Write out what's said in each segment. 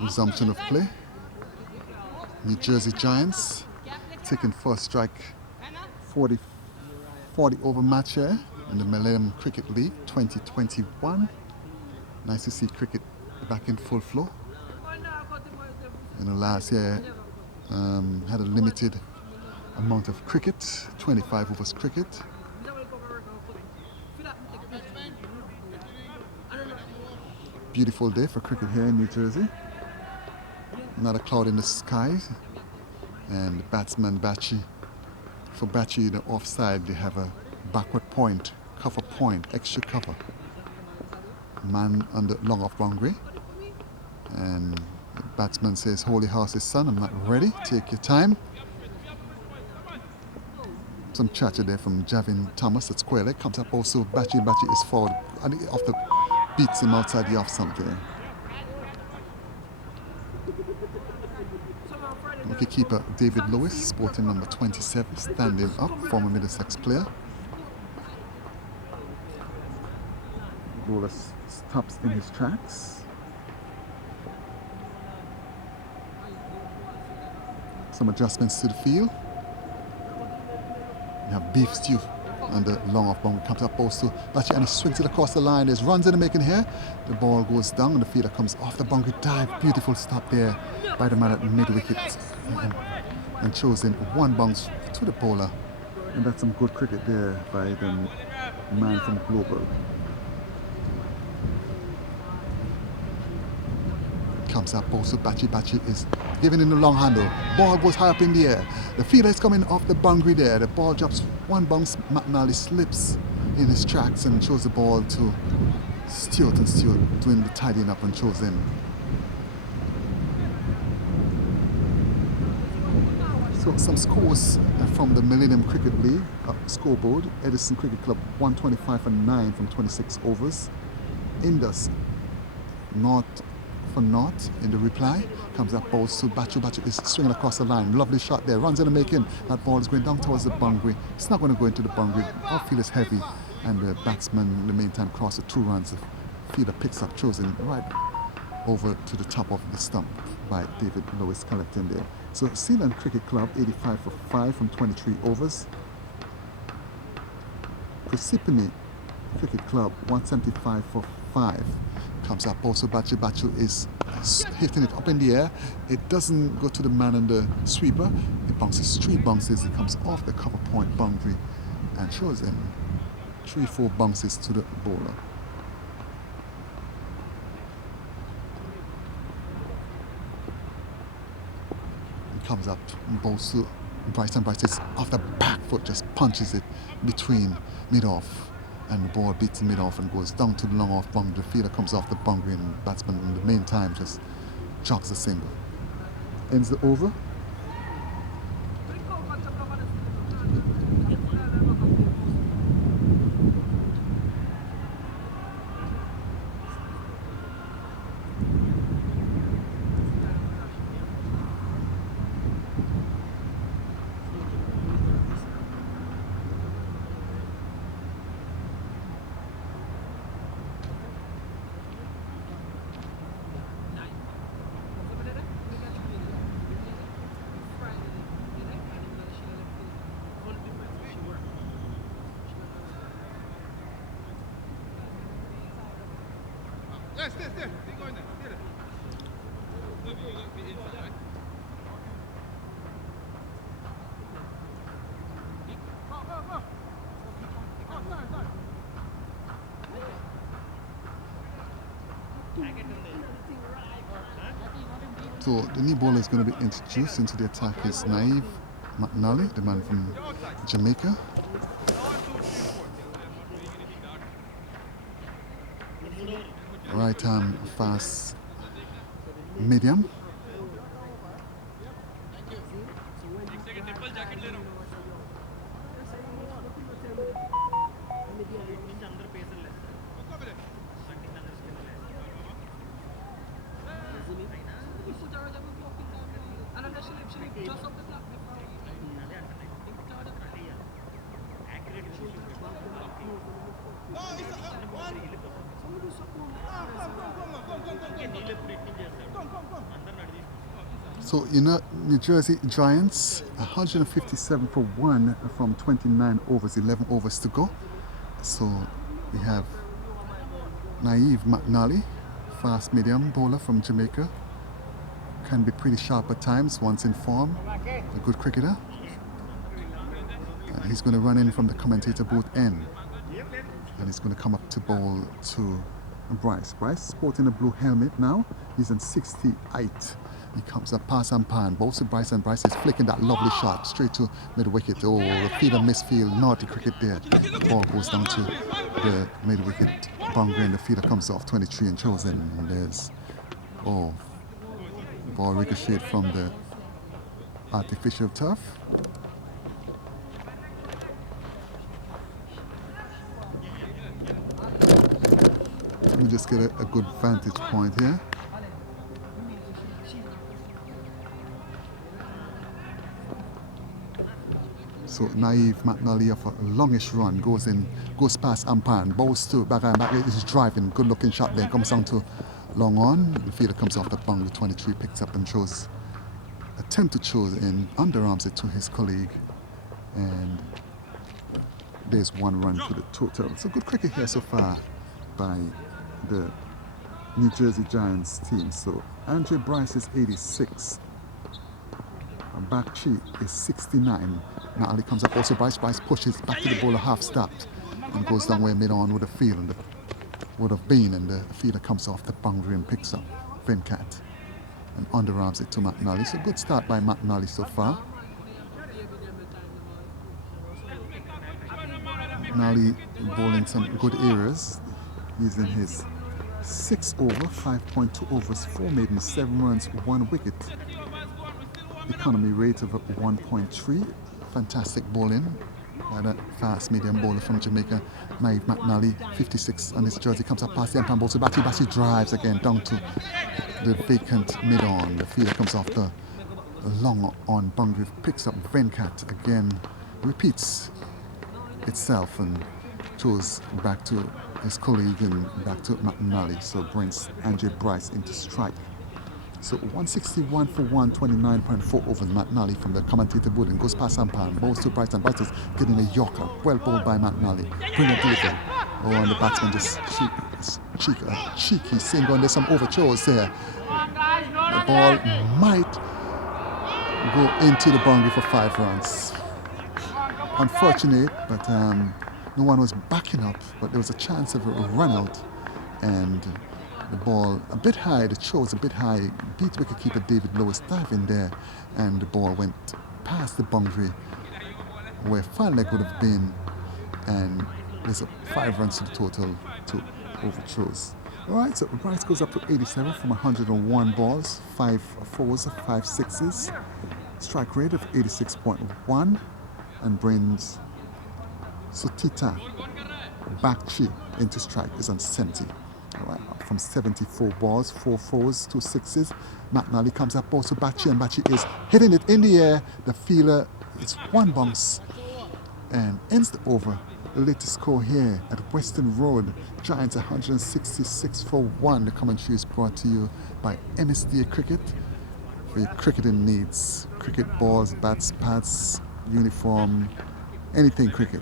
Resumption of play. New Jersey Giants taking first strike 40 over match here in the Millennium Cricket League 2021. Nice to see cricket back in full flow. In the last year had a limited amount of cricket, 25 overs cricket. Beautiful day for cricket here in New Jersey. Not a cloud in the sky. And the batsman Bachi, for Bachi, the offside, they have a backward point, cover point, extra cover. Man on the long off boundary. And the batsman says, "Holy horses, son, I'm not ready. Take your time." Some chatter there from Javin Thomas at square leg. Comes up also, Bachi is forward. And off the beats him outside the off something. Wicketkeeper David Lewis, sporting number 27, standing up, former Middlesex player. Bowler stops in his tracks. Some adjustments to the field. We have beef stew on the long off boundary. Comes up also, and he swings it across the line. There's runs in the making here. The ball goes down and the fielder comes off the boundary. Dive, beautiful stop there by the man at mid wicket, and chosen one bounce to the bowler. And that's some good cricket there by the man from Global. Comes up also, Bachi is giving in the long handle. Ball goes high up in the air. The fielder is coming off the boundary there. The ball drops one bounce. McNally slips in his tracks and shows the ball to Stewart, and Stewart doing the tidying up and shows in. So some scores from the Millennium Cricket League scoreboard. Edison Cricket Club 125 for 9 from 26 overs. Indus not for naught in the reply. Comes up balls to Bachu is swinging across the line. Lovely shot there. Runs in the making. That ball is going down towards the boundary. It's not going to go into the boundary. Outfield is heavy. And the batsman in the meantime crosses 2 runs. The fielder picks up, chosen right over to the top of the stump by David Lewis collecting there. So Sealand Cricket Club 85 for 5 from 23 overs. Parsippany Cricket Club 175 for 5. Comes up also, Bachu is hitting it up in the air. It doesn't go to the man in the sweeper. It bounces 3 bounces. It comes off the cover point boundary and shows him 3-4 bounces to the bowler. It comes up, bowls to Bryson. Bryce is off the back foot, just punches it between mid-off. And the ball beats the mid-off and goes down to the long off boundary. The fielder comes off the boundary and the batsman in the meantime just jogs the single. Ends the over. Stay. Keep going there. Get it. Look, be inside, right? Go. So the new bowler is going to be introduced into the attack is Naive McNally, the man from Jamaica. Right arm fast medium. So, New Jersey Giants, 157 for 1 from 29 overs, 11 overs to go. So, we have Naive McNally, fast medium bowler from Jamaica. Can be pretty sharp at times once in form. A good cricketer. He's going to run in from the commentator booth end. And he's going to come up to bowl to Bryce. Bryce sporting a blue helmet now. He's in 68. He comes up pass and pan, bowls to Bryce, and Bryce is flicking that lovely shot straight to mid wicket. Oh, the fielder misfield, naughty cricket there. The ball goes down to the mid wicket boundary, and the fielder comes off 23 and chosen. And there's ball ricocheted from the artificial turf. Let me just get a good vantage point here. So Naive McNally off a longish run goes past Ampan, bowls to back and back. He's driving, good looking shot there. Comes down to long on. The fielder comes off the boundary. 23 picks up and throws, attempt to throw in, underarms it to his colleague, and there's one run to the total. So good cricket here so far by the New Jersey Giants team. So Andre Bryce is 86. Bakchi is 69. Now Ali comes up also. Bryce pushes back to the bowler, half stopped, and goes down where mid on with the field and would have been, and the fielder comes off the boundary and picks up Venkat and underarms it to McNally. So good start by McNally so far. McNally bowling some good areas. He's in his 6 over, 5.2 overs, 4 maidens, 7 runs, 1 wicket. Economy rate of 1.3. Fantastic bowling by that fast medium bowler from Jamaica, Naive McNally, 56 on his jersey. Comes up past the Ampan ball to Batty. Batty drives again down to the vacant mid-on. The fielder comes off the long on boundary, picks up Venkat again, repeats itself and throws back to his colleague and back to McNally. So brings Andre Bryce into strike. So 161 for 129.4 over McNally from the commentator booth, and goes past Ampan, bowls to Bryce, and Bryce is getting a yorker. Well bowled by McNally. Brilliant delivery. Oh, and the batsman just cheeky single, and there's some overthrows there. The ball might go into the boundary for 5 runs. Unfortunate, but no one was backing up, but there was a chance of a run out, and the ball a bit high, the throw was a bit high, beat wicketkeeper David Lewis diving there, and the ball went past the boundary where far leg would have been, and there's 5 runs to the total, 2 overthrows. Alright, so Bryce goes up to 87 from 101 balls, 5 fours, 5 sixes, strike rate of 86.1, and brings Sutita Bakchi into strike, is on 70. Right, up from 74 balls, 4 fours, 2 sixes. McNally comes up also Bachi, and Bachi is hitting it in the air. The fielder, it's 1 bounce and ends the over. The latest score here at Western Road, Giants 166 for 1. The commentary is brought to you by MSDA Cricket for your cricketing needs. Cricket balls, bats, pads, uniform, anything cricket.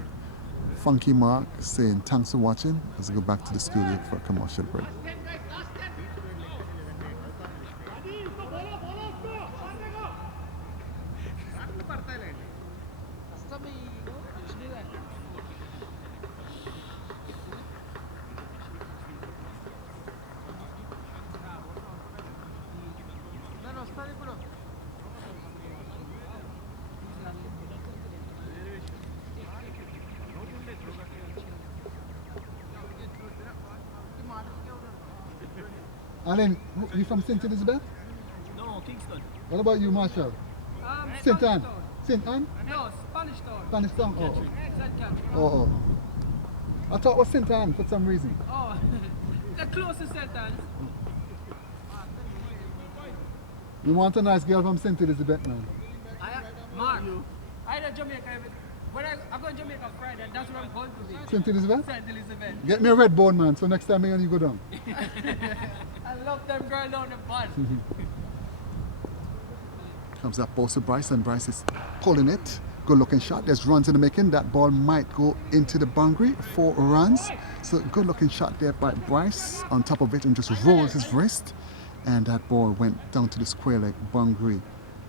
Funky Mark saying thanks for watching. Let's go back to the studio for a commercial break. Alan, you from St. Elizabeth? No, Kingston. What about you, Marshall? St. Anne? St. Anne? No, Spanish Town. Spanish Town? Oh. Exactly. Oh. I thought it was St. Anne for some reason. Oh, the closest sentence. You want a nice girl from St. Elizabeth, man? Mark, I had Jamaica. When I go to Jamaica Friday, that's what I'm going to be. St. Elizabeth? St. Elizabeth. Get me a red bone, man, so next time you go down. I love them going down the ball. Comes up ball to Bryce, and Bryce is pulling it. Good looking shot. There's runs in the making. That ball might go into the boundary. 4 runs. So good looking shot there by Bryce on top of it, and just rolls his wrist. And that ball went down to the square leg boundary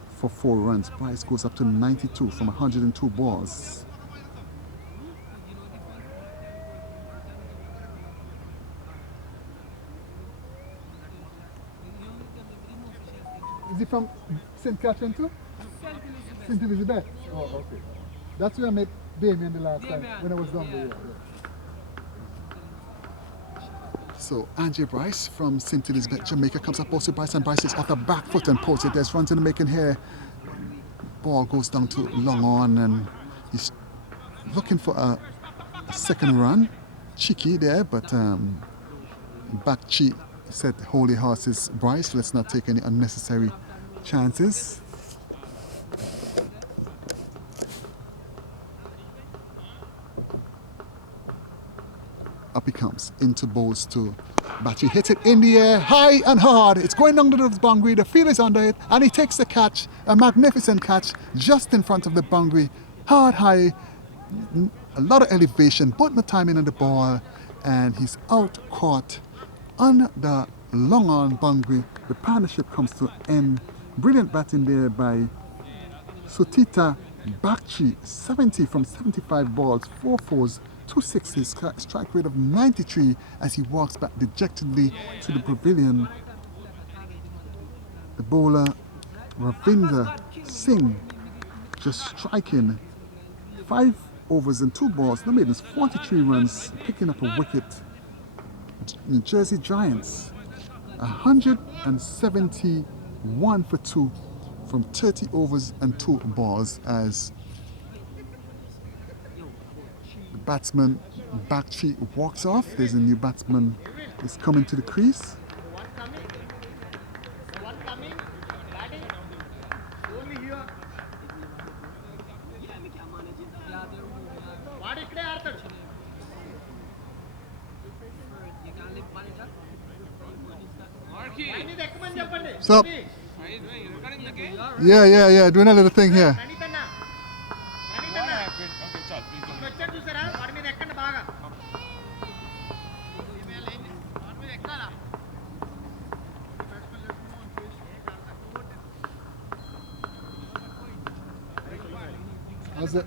for 4 runs. Bryce goes up to 92 from 102 balls. Is he from St. Catherine too? St. Elizabeth. Oh, okay. That's where I met Damien the last time when I was down there. Yeah. So Angie Bryce from St. Elizabeth, Jamaica comes up also Bryce, and Bryce is off the back foot and pulls it. There's runs in the making here. Ball goes down to long on, and he's looking for a second run. Cheeky there, but back cheek said holy horses Bryce, let's not take any unnecessary chances. Up he comes, into bowls to Batchy, hits it in the air, high and hard. It's going under the boundary, the field is under it, and he takes the catch, a magnificent catch, just in front of the boundary, hard, high, a lot of elevation, but no timing on the ball, and he's out caught on the long on boundary. The partnership comes to end. Brilliant batting there by Sutita Bakchi, 70 from 75 balls, 4 fours, 2 sixes, strike rate of 93 as he walks back dejectedly to the pavilion. The bowler Ravinder Singh just striking 5 overs and 2 balls, no maidens, 43 runs, picking up a wicket. New Jersey Giants 171 for 2 from 30 overs and 2 balls as the batsman Bakchi walks off. There's a new batsman is coming to the crease. What's up? Yeah. Doing a little thing here.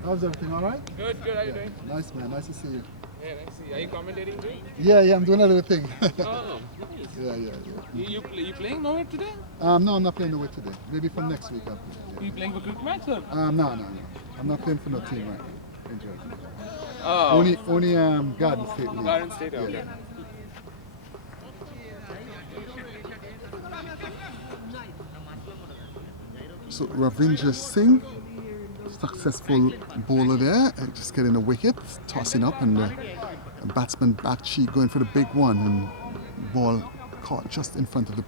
How's everything all right? Good. How you doing? Nice, man. Nice to see you. Yeah, nice to see you. Are you commentating too? Yeah, I'm doing a little thing. Oh, nice. Yeah. You playing nowhere today? No, I'm not playing away today. Maybe from next week I'll play. Are you playing for cricket match or? No. I'm not playing for no team right now. Enjoy. Oh. Only Garden State League. Garden State, okay. Yeah. So Ravinder Singh, successful bowler there, just getting a wicket, tossing up, and the batsman Bakchi going for the big one, and ball caught just in front of the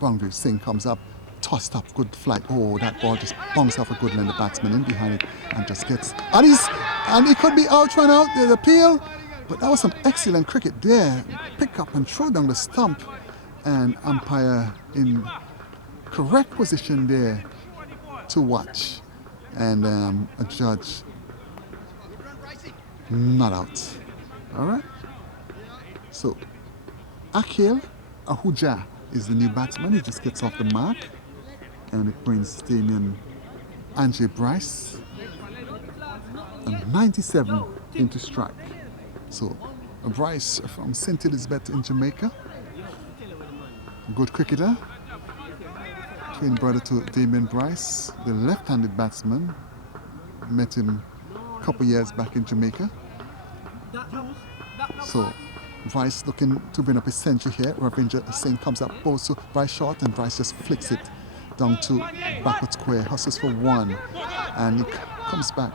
boundary. Singh comes up, tossed up, good flight. Oh, that ball just bounced off a good line. The batsman in behind it and just gets, and he could be out, run out. There's appeal, but that was some excellent cricket there. Pick up and throw down the stump, and umpire in correct position there to watch, and a judge not out. All right. So Akhil Ahuja is the new batsman. He just gets off the mark, and it brings Damien Angie Bryce and 97 into strike. So Bryce from St. Elizabeth in Jamaica, good cricketer, twin brother to Damien Bryce, the left-handed batsman. Met him a couple years back in Jamaica. So Bryce looking to bring up his century here. Ravinder Singh comes up, pulls to Bryce short, and Bryce just flicks it down to backward square, hustles for 1, and he comes back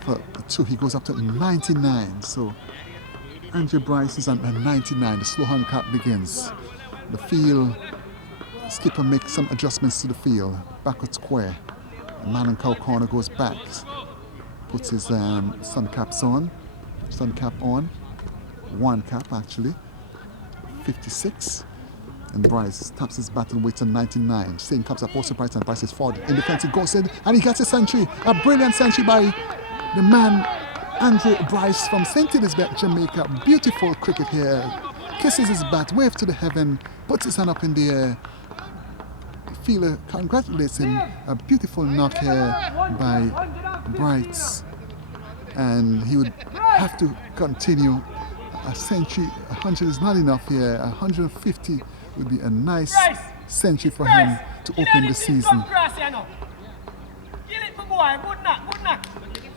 for 2. He goes up to 99. So Andrew Bryce is on 99. The slow hand clap begins. The field, skipper makes some adjustments to the field. Backward square. Man and cow corner goes back. Puts his sun cap on. 1 cap actually. 56. And Bryce taps his battle weight to 99. Same comes up also Bryce, and Bryce is forward in defense. He goes in and he gets a century. A brilliant century by the man Andrew Bryce from St. Elizabeth, Jamaica. Beautiful cricket here. Kisses his bat, wave to the heaven, puts his hand up in the air. The fielder congratulates him. A beautiful knock here by Bryce. And he would have to continue. A century, 100 is not enough here. 150 would be a nice century for him to open the season.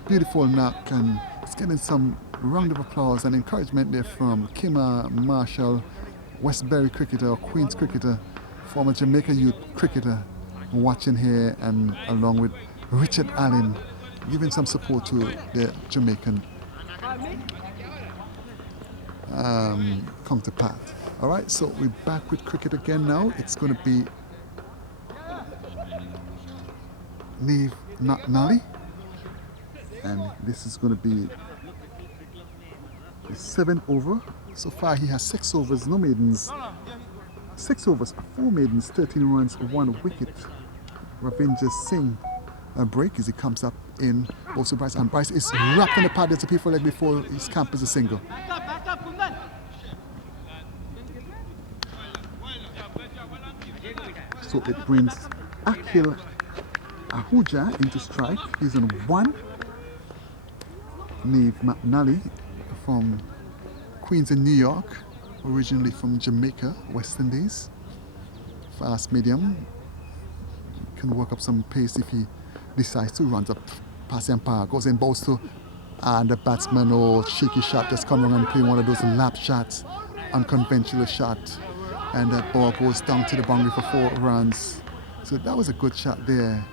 Beautiful knock, and it's getting some round of applause and encouragement there from Kima Marshall, Westbury cricketer, or Queens cricketer, former Jamaica youth cricketer, watching here, and along with Richard Allen, giving some support to the Jamaican counterpart. All right, so we're back with cricket again now. It's going to be Neve Nali, and this is going to be the 7th over. So far he has 6 overs, no maidens. 6 overs, 4 maidens, 13 runs, 1 wicket. Ravinder Singh a break as he comes up in also Bryce, and Bryce is wrapped in the pad. There's a people like before his camp is a single. So it brings Akhil Ahuja into strike. He's on 1. Neve McNally from Queens in New York, originally from Jamaica, West Indies. Fast medium. Can work up some pace if he decides to. Runs up past the umpire, goes in, balls to, and the batsman or cheeky shot just come around and play one of those lap shots, unconventional shot, and that ball goes down to the boundary for 4 runs. So that was a good shot there.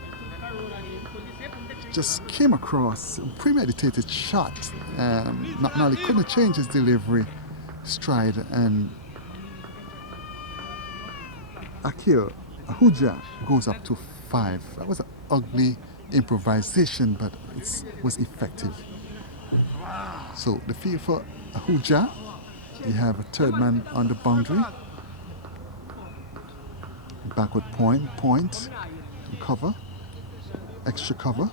Just came across, premeditated shot. McNally couldn't change his delivery, stride, and Akhil Ahuja goes up to 5. That was an ugly improvisation, but it was effective. So the field for Ahuja, you have a 3rd man on the boundary. Backward point, cover, extra cover.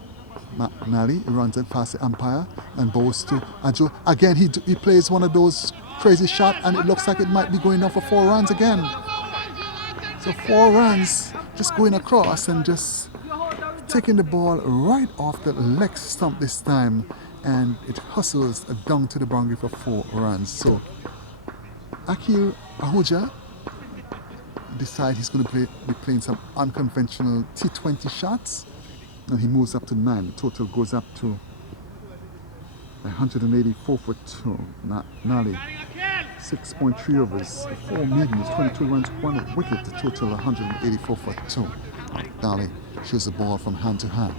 McNally runs it past the umpire and bowls to Ajo. Again, he plays one of those crazy shots, and it looks like it might be going down for 4 runs again. So 4 runs, just going across and just taking the ball right off the leg stump this time, and it hustles down to the boundary for 4 runs. So Akhil Ahuja decides he's going to be playing some unconventional T20 shots, and he moves up to 9. The total goes up to 184 for 2. Nali, 6.3 overs, 4 mediums, 22 runs, 1 wicket. The total 184 for 2. Nali shows the ball from hand to hand.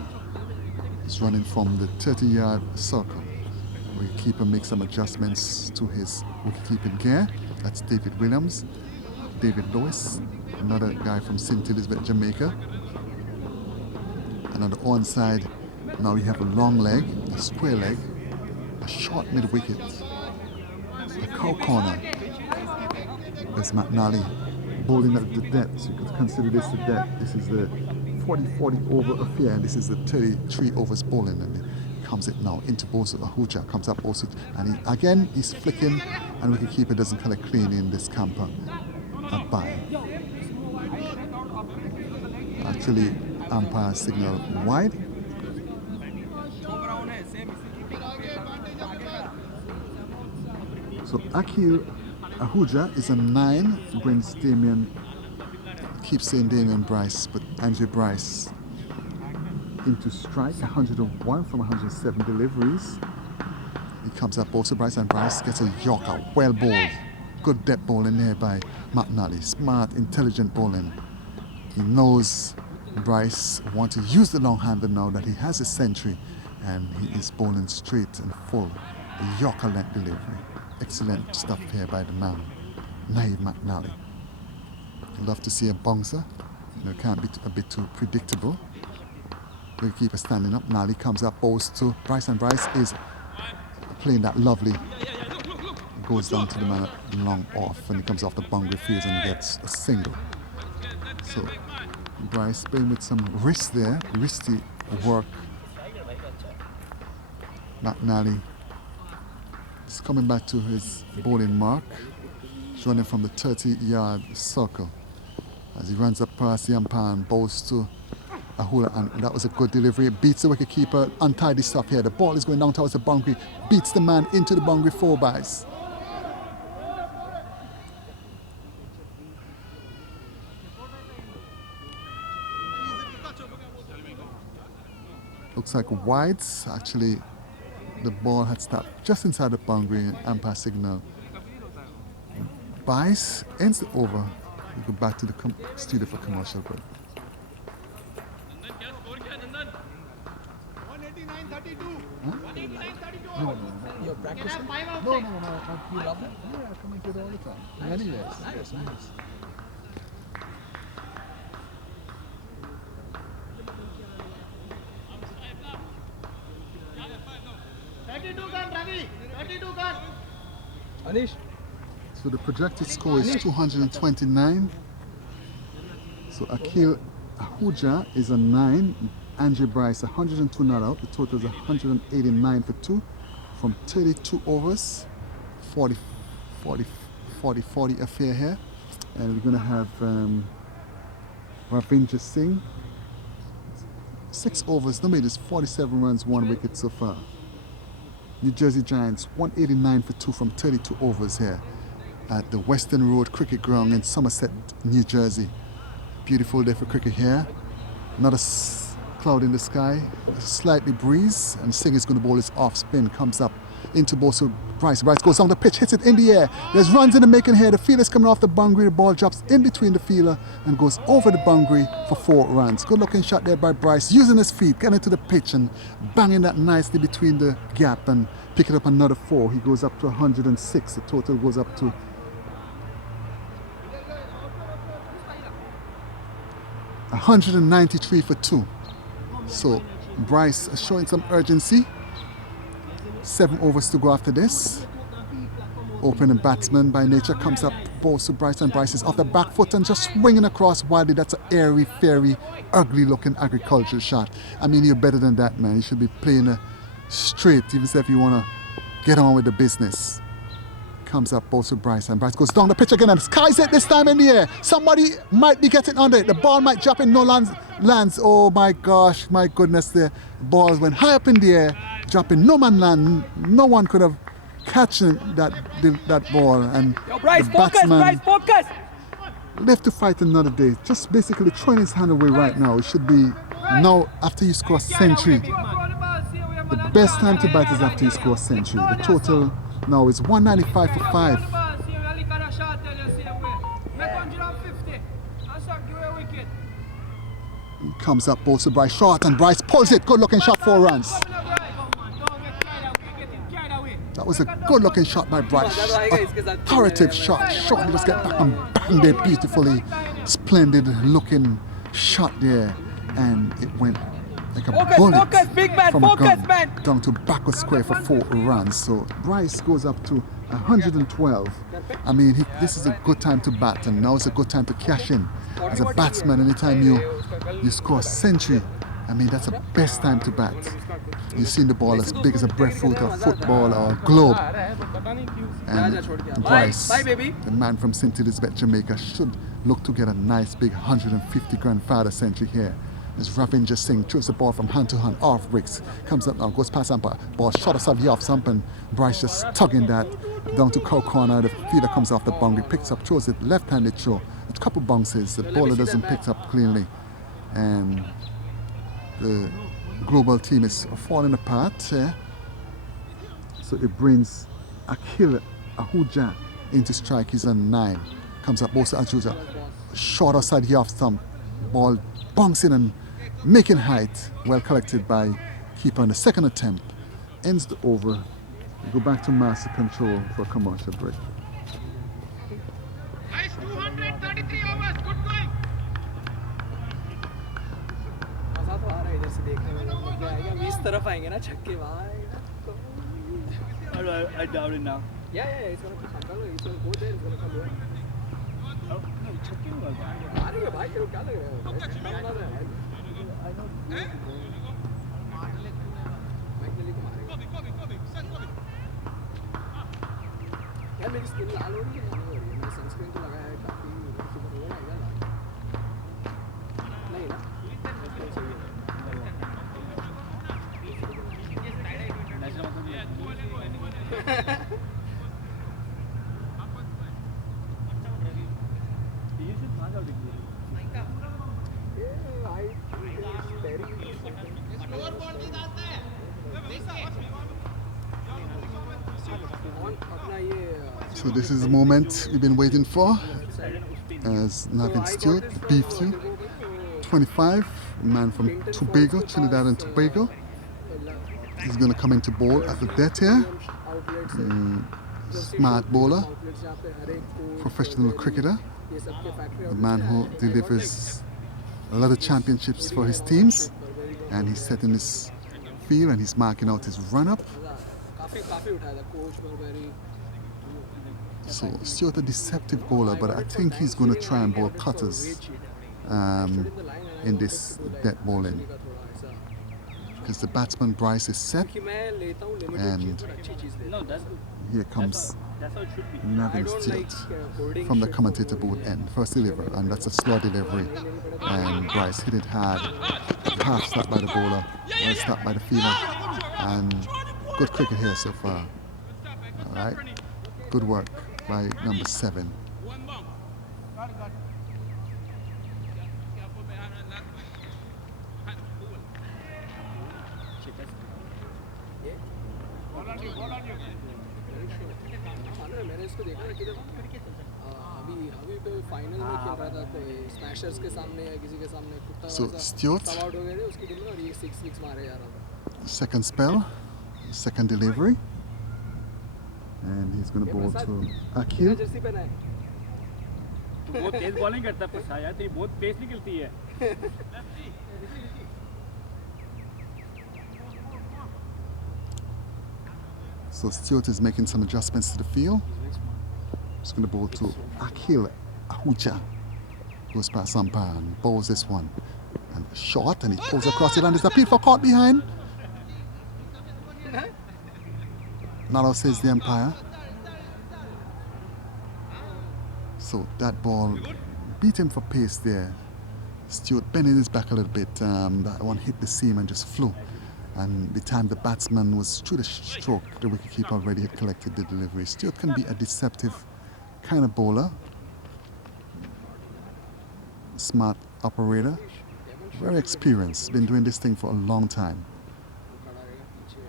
He's running from the 30-yard circle. Wicketkeeper makes some adjustments to his wicket-keeping gear. That's David Williams. David Lewis, another guy from St. Elizabeth, Jamaica. And on the onside, now we have a long leg, a square leg, a short mid-wicket, a cow corner. There's McNally bowling at the depth. So you could consider this the depth. This is the 40-40 over affair, and this is the 33 overs bowling. And it comes it now into Bosu Ahuja, comes up also, and he's flicking, and wicketkeeper doesn't collect clean in this camper. By. Actually, umpire signal wide. So Akhil Ahuja is a 9, brings keeps saying Damien Bryce, but Andrew Bryce into strike, 101 from 107 deliveries. He comes up also Bryce, and Bryce gets a Yorker, well bowled. Good depth bowling there by McNally. Smart, intelligent bowling. He knows Bryce wants to use the long hander now that he has a century, and he is bowling straight and full. A Yorker length delivery. Excellent stuff here by the man, Naive McNally. Love to see a bouncer. It can't be a bit too predictable. Wicketkeeper standing up. Nally comes up, bowls to Bryce, and Bryce is playing that lovely goes down to the man at long off, and he comes off the boundary field and gets a single. So Bryce playing with some wrist there, wristy work. McNally is coming back to his bowling mark. He's running from the 30-yard circle as he runs up past the umpire and bowls to Ahula, and that was a good delivery. It beats the wicketkeeper. Untidy stuff here. The ball is going down towards the boundary, beats the man into the boundary 4 byes. Looks like wides. Actually, the ball had stopped just inside the boundary, and umpire signal. Byes ends the over. We go back to the studio for commercial break. 189.32. No, You're practicing? no, you love it? Yeah, I come into it all the time. Anyways, yes, nice. Anish, So the projected score is 229. So Akil Ahuja is a 9. Angie Bryce 102 not out. The total is 189 for 2 from 32 overs. 40 affair here. And we're going to have Ravinder Singh. 6 overs, no majors, 47 runs, 1 wicket so far. New Jersey Giants 189 for 2 from 32 overs here at the Western Road Cricket Ground in Somerset, New Jersey. Beautiful day for cricket here. Not a cloud in the sky, a slightly breeze, and Singh is going to bowl his off spin, comes up into Bosu Bryce. Bryce goes on the pitch, hits it in the air. There's runs in the making here. The fielder's coming off the boundary. The ball drops in between the fielder and goes over the boundary for 4 runs. Good looking shot there by Bryce, using his feet, getting to the pitch and banging that nicely between the gap and picking up another 4. He goes up to 106. The total goes up to 193 for 2. So Bryce is showing some urgency. 7 overs to go after this. Opening batsman by nature comes up, bowls to Bryce, and Bryce is off the back foot and just swinging across wildly. That's an airy, fairy, ugly looking agricultural shot. I mean, you're better than that, man. You should be playing a straight, even if you want to get on with the business. Comes up, bowls to Bryce, and Bryce goes down the pitch again and skies it this time in the air. Somebody might be getting under it. The ball might drop in, no lands. Oh my gosh, my goodness, the ball went high up in the air, dropping no man land. No one could have catching that ball, and Bryce, the focus, batsman Bryce, focus. left to fight another day. Just basically throwing his hand away right now. It should be now after you score a century. The best time to bat is after you score a century. The total now is 195 for 5. Comes up, bowls to Bryce, short, and Bryce pulls it. Good looking shot, 4 runs. That was a good looking shot by Bryce. Authoritative shot. Short, just get back and bang there beautifully. Splendid looking shot there. And it went like a bullet focus, big man, from a focus, gun man. down to backward square for 4 runs. So Bryce goes up to 112. I mean, this is a good time to bat, and now it's a good time to cash in. As a batsman, anytime you score a century, I mean, that's the best time to bat. You've seen the ball as big as a breadfruit or football or a globe. And Bryce, the man from St. Elizabeth, Jamaica, should look to get a nice big 150 grandfather century here. As Ravinder Singh throws the ball from hand to hand, off bricks, comes up now, goes past umpire, ball shot aside the off stump, and Bryce just tugging that down to cow corner. The fielder comes off the boundary, picks up, throws it, left-handed throw. A couple bounces, the bowler doesn't pick up cleanly. And the global team is falling apart here. So it brings Akil Ahuja into strike. He's on 9. Comes up, Bosa Ajuja. Short outside the off stump. Ball bouncing and making height. Well collected by keeper on the second attempt. Ends the over. We go back to master control for a commercial break. Nice 233 overs. Good going. मजा तो आ रहा है इधर से देखने में क्या आएगा 20 तरफ आएंगे ना छक्के भाई I doubt it now. Yeah, it's gonna come. It's gonna go there. It's gonna come here. Oh, no, checking was अरे भाई तेरे को क्या लग रहा है? बना रहा है भाई. I know. माइक दिल्ली को मारेगा. यार मेरी स्किन लाल हो रही है. नहीं हो रही है. मैंने सनस्क्रीन तो लगाया है काफी. सुपर हो रहा है लाल. नहीं ना. So this is the moment we've been waiting for, as Navin Stewart, B3, 25, a man from Tobago, Trinidad and Tobago. He's going to come into bowl at the death here. Smart bowler, professional cricketer, the man who delivers a lot of championships for his teams, and he's setting his field and he's marking out his run-up. So Stewart a deceptive bowler, but I think he's going to try and bowl cutters in this dead bowling, because the batsman Bryce is set, and here comes Navin Stewart from the commentator booth end, first deliver, and that's a slow delivery, and Bryce hit it hard, half stop by the bowler, well stopped by the fielder, and good cricket here so far. All right, good work by number 7. मैंने इसको देखा ना किधर अभी पे final में खेल रहा था कोई स्मैशर्स के सामने या किसी के सामने कुत्ता So Stewart, आउट हो गए थे उसकी टीम में और ये 6 मारे जा रहा था. second spell, second delivery, and he's going to bowl to Akhil. Jersey पहना है. बहुत तेज बॉलिंग करता है प्रसाद यार, तेरी बहुत पेस निकलती है. So Stewart is making some adjustments to the field. He's going to bowl to Akhil Ahuja. Goes past umpire and bowls this one. And short, and he pulls across it, and there's a appeal for caught behind. Not out, says the umpire. So that ball beat him for pace there. Stewart bending his back a little bit. That one hit the seam and just flew. And the time the batsman was through the stroke, the wicketkeeper already had collected the delivery. Stewart can be a deceptive kind of bowler. Smart operator. Very experienced. Been doing this thing for a long time.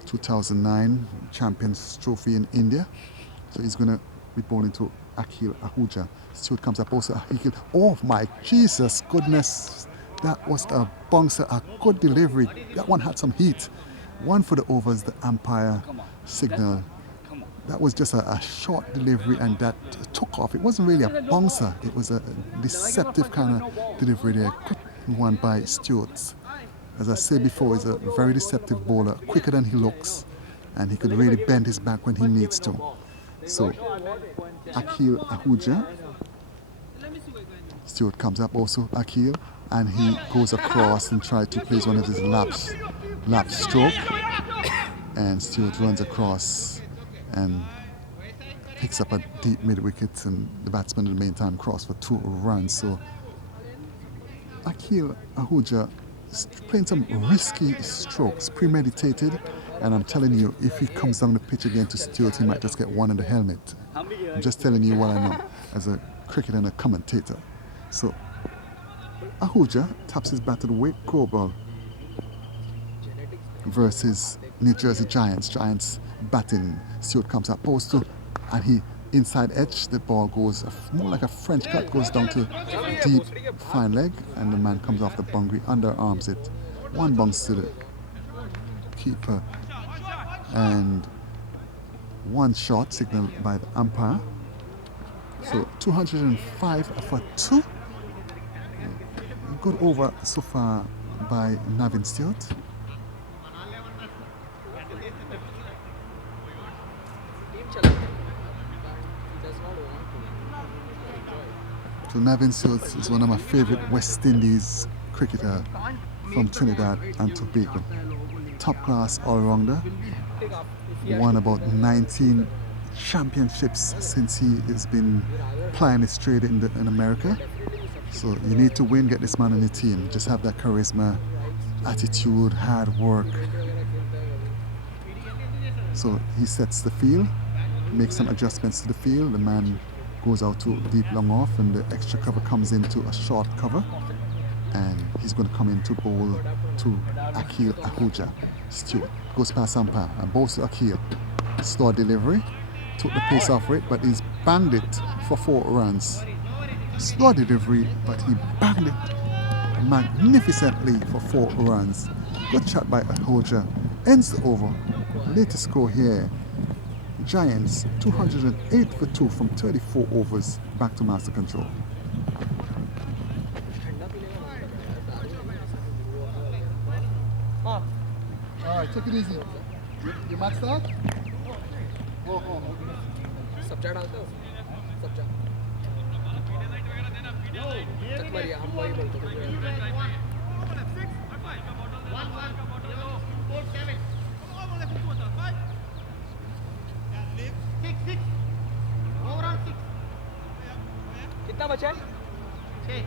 2009 Champions Trophy in India. So he's going to be bowling to Akhil Ahuja. Stewart comes up also. Akhil. Oh my Jesus goodness. That was a bouncer, a good delivery. That one had some heat. One for the overs, the umpire signal. That was just a short delivery, and that took off. It wasn't really a bouncer. It was a deceptive kind of delivery there. Good one by Stewart. As I said before, he's a very deceptive bowler, quicker than he looks, and he could really bend his back when he needs to. So, Akhil Ahuja. Stewart comes up also, Akhil, and he goes across and tries to place one of his lap stroke. And Stewart runs across and picks up a deep mid-wicket, and the batsman in the meantime crossed for 2 runs. So Akhil Ahuja is playing some risky strokes, premeditated, and I'm telling you, if he comes down the pitch again to Stewart, he might just get one in the helmet. I'm just telling you what I know as a cricketer and a commentator. So Ahuja taps his bat to the weight core ball versus New Jersey Giants. Giants batting. Stewart comes up post to, and he inside edge. The ball goes more like a French cut, goes down to deep fine leg, and the man comes off the boundary, underarms it. One bounce to the keeper, and one shot signaled by the umpire. So 205 for 2. Good over so far by Navin Stewart. So Navin Seals is one of my favorite West Indies cricketer from Trinidad and Tobago. Top class all-rounder. Won about 19 championships since he has been plying his trade in America. So you need to win, get this man on your team. Just have that charisma, attitude, hard work. So he sets the field, makes some adjustments to the field. The man goes out to deep long off and the extra cover comes into a short cover. And he's going to come in to bowl to Akil Ahuja. Stewart goes past umpire and bowls to Akil. Slow delivery, took the pace off it, but he's banged it for 4 runs. Slow delivery, but he banged it magnificently for 4 runs. Good shot by Ahuja. Ends the over. Latest score here. Giants 208 for 2 from 34 overs. Back to master control. Alright, take it easy. You match that? Oh. सब्जा डालते हो सब्जा चक मारिया हम वही बोलते कितना बचा है 6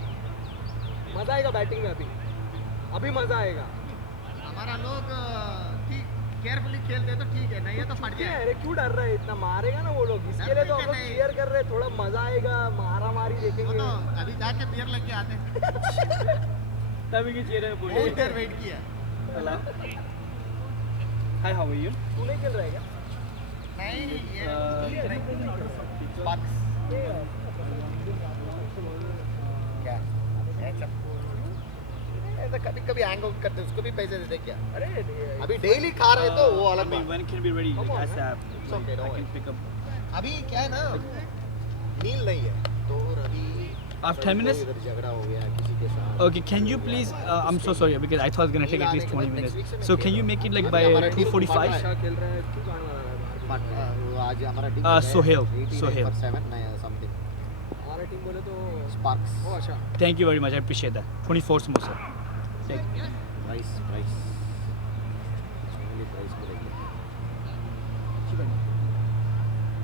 मजा आएगा बैटिंग में अभी मजा आएगा हमारा लोग ठीक केयरफुली खेलते तो ठीक है, नहीं है तो फट जाए। अरे क्यों डर रहे हैं इतना, मारेगा ना वो लोग, इसके लिए तो हम लोग चीयर कर रहे हैं, थोड़ा मजा आएगा, मारा मारी देखेंगे। तो अभी जाके बियर लेके आते तभी की चीयर में बोले बहुत देर वेट किया। Hello hi, how are you? तू नहीं खेल रहा है क्या? नहीं, बक्स क्या ऐसा कभी कभी हैंग आउट करते, उसको भी पैसे देते क्या? अरे अभी डेली खा रहे तो वो अलग बात। When can be ready? Like ASAP. It's okay, don't I can worry. pick up. अभी क्या है ना, मील नहीं है तो अभी After 10 minutes? इधर झगड़ा हो गया किसी के साथ। Okay, can you please? I'm so sorry because I thought it's gonna take at least 20 minutes. So can you make it like by 2:45? अच्छा खेल रहा है, क्यों गाना वाला है बाहर? वो आज हमारा टीम Sohail. 7 नया समथिंग। हमारा टीम बोले तो स्पार्क्स। ओ अच्छा Thank you very much. I appreciate that. 24th more sir. Price only price को लेके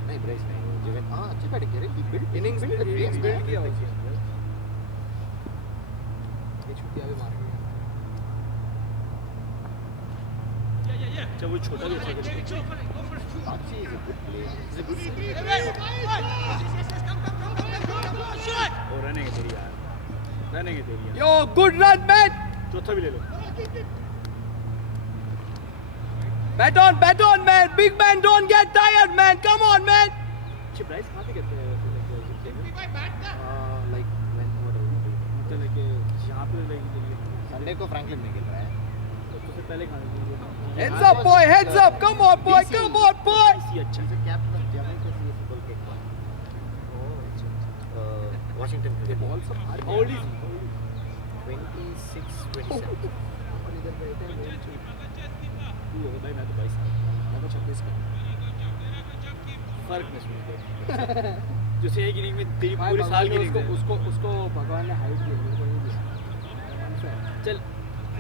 नहीं, प्राइस नहीं जगह। हाँ अच्छी बैटिंग करे, बिल्ड इनिंग्स बिल्ड किया हुआ है, ये छुट्टियां भी मार गए। अच्छा वो छोटा भी अच्छा खेलता है। अच्छी इज अ गुड प्ले। और रहने के तेरी यार, रहने के तेरी यार। यो गुड रन मैन, चौथा भी ले लो। Bat on man, big man don't get tired man, come on man. अच्छी प्राइस कहाँ पे करते हैं लाइक व्हेन मतलब कि यहाँ पे लेंगे संडे को फ्रैंकलिन में खेल रहा है। तो उससे पहले खाने heads up boy, heads up, come on boy, come on boy. अच्छा He's a captain of Jamaica football kick. Washington cricket. Ball सब हार How old is he? 26, 27. अपन इधर बैठे हैं, बॉल चल तू होगा भाई, मैं तो 22 साल मैं तो 26 का। फर्क नहीं समझते। जो से एक इनिंग में तेरी भाई पूरी साल की भगवान ने इनिंग उसको भगवान ने हाइट दी, मेरे को नहीं दिया। चल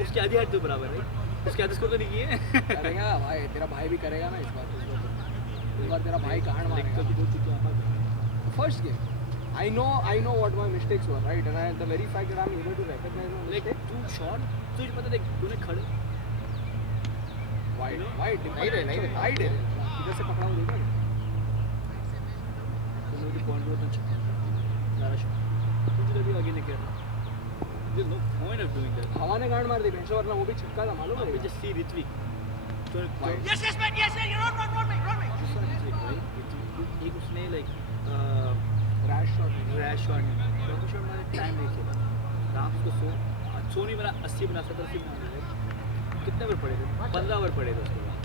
उसकी आधी हाइट तो बराबर है, उसके आधे स्कोर तो नहीं किए। करेगा भाई, तेरा भाई भी करेगा ना इस बार तेरा भाई कहां मारेगा। तो बोल चुके हैं first game I know what my mistakes were, right? And the very fact that I'm able to recognize my like mistake. तू शॉट तुझे पता देख तूने खड़े Wide नहीं रे। wide है, इधर से पकड़ा हुआ देखा क्या? तूने जो पॉइंट पे तो ज़्यादा शॉट तुझे कभी आगे नहीं करना। There's no point of doing that. हवा ने गांड मार दी बेंच, वरना वो भी चिपका था, मालूम है? We just see Ritvik. तो Yes, man. Yes, you're on me. एक उसने like rash shot rash shot मारे, टाइम नहीं खेला, राम को सो नहीं बना, 80 बना, 70 बना, कितने ओवर पड़े थे? 15 ओवर पड़े थे उसके बाद।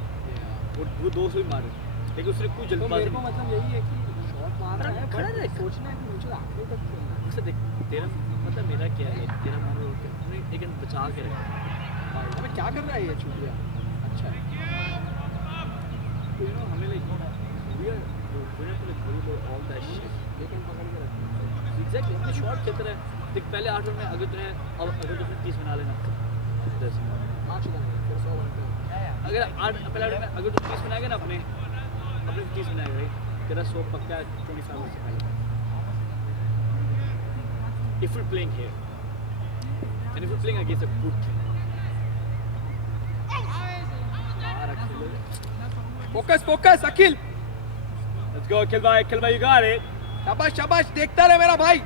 वो 200 ही मारे, लेकिन उसने कुछ तो जल्दबाजी मेरे को मतलब यही है कि शॉट मार रहा है, खड़ा रहे, सोचना है कि मुझे आखिरी तक खेलना है। उससे देख तेरा मतलब मेरा क्या है, तेरा मान लो हमने एक बचा के रखा। अबे क्या कर रहा है ये छुट्टियाँ? अच्छा तो हमें like we are to like all that shit. लेकिन पकड़ के रखना। एग्जैक्टली अपने शॉट खेलते रहे देख पहले 8 ओवर में अगर तूने 30 बना लेना 10 पाँच रन फिर 100 बनते हैं अगर 8 पहले 8 में अगर तू 30 बनाएगा ना अपने 30 बनाएगा राइट तेरा 100 पक्का 25 ओवर से पहले if you're playing here and if you're playing against a good team focus Akhil let's go Akhil bhai you got it शाबाश देखता रहे मेरा भाई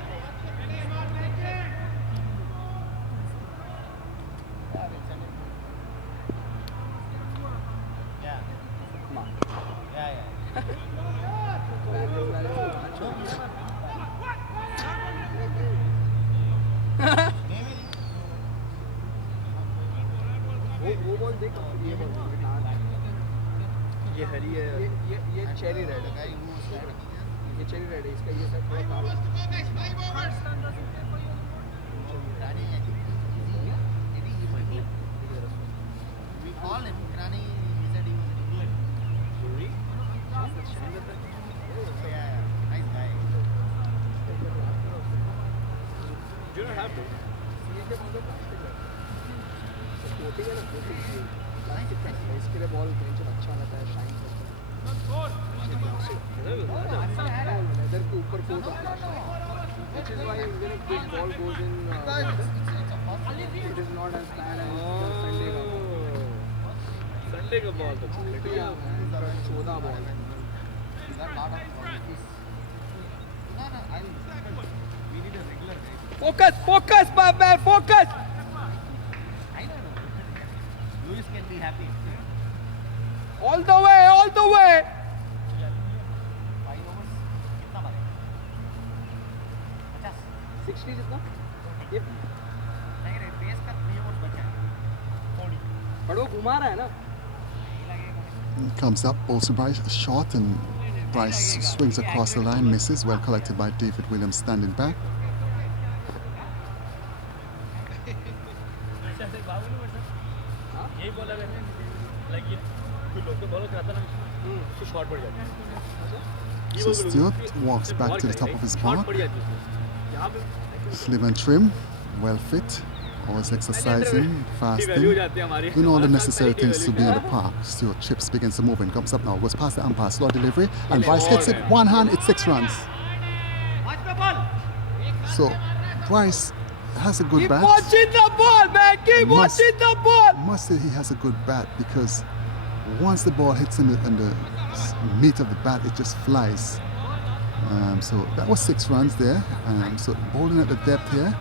वो बॉल देख ये बॉल ये हरी है ये चेरी रेड है ये चेरी रेड है इसका ये सब थोड़ा काला We called him. Rani, he said he was in England. Really? Yeah, nice guy. You don't have to coating है ना कोटिंग प्लास्टिक का इसके लिए बॉल बेंच अच्छा रहता है शाइन करता है लेदर के ऊपर कोट होता है which is why when a big ball goes in it is not as bad as Sunday का बॉल तो 14 बॉल है He got lot of qualities. No, we need a regular guy. Focus my man focus I know. Luis can be happy. all the way 5 overs. कितना मारे? 50. 60 जितना ये नहीं रे, pace का 3 overs बचा है. 40. पर वो घुमा रहा है ना Comes up, balls to Bryce, short, and Bryce swings across the line, misses, well collected by David Williams standing back. यही बॉल अगर लाइक ये कोई लोग तो बॉल कराता ना तो शॉट पड़ जाती है So Stewart walks back to the top of his shot mark, पड़ जाती है यहाँ पे slim and trim, well fit, always exercising, fasting, doing all the necessary things to be in the park. Stewart chips, begins to move and comes up now, goes past the umpire, slow delivery, and Bryce hits it, one hand, it's 6 runs. So Bryce has a good keep bat. watching the ball man keep watching the ball Must say he has a good bat because once the ball hits in the meat of the bat, it just flies. So that was 6 runs there. So bowling at the depth here.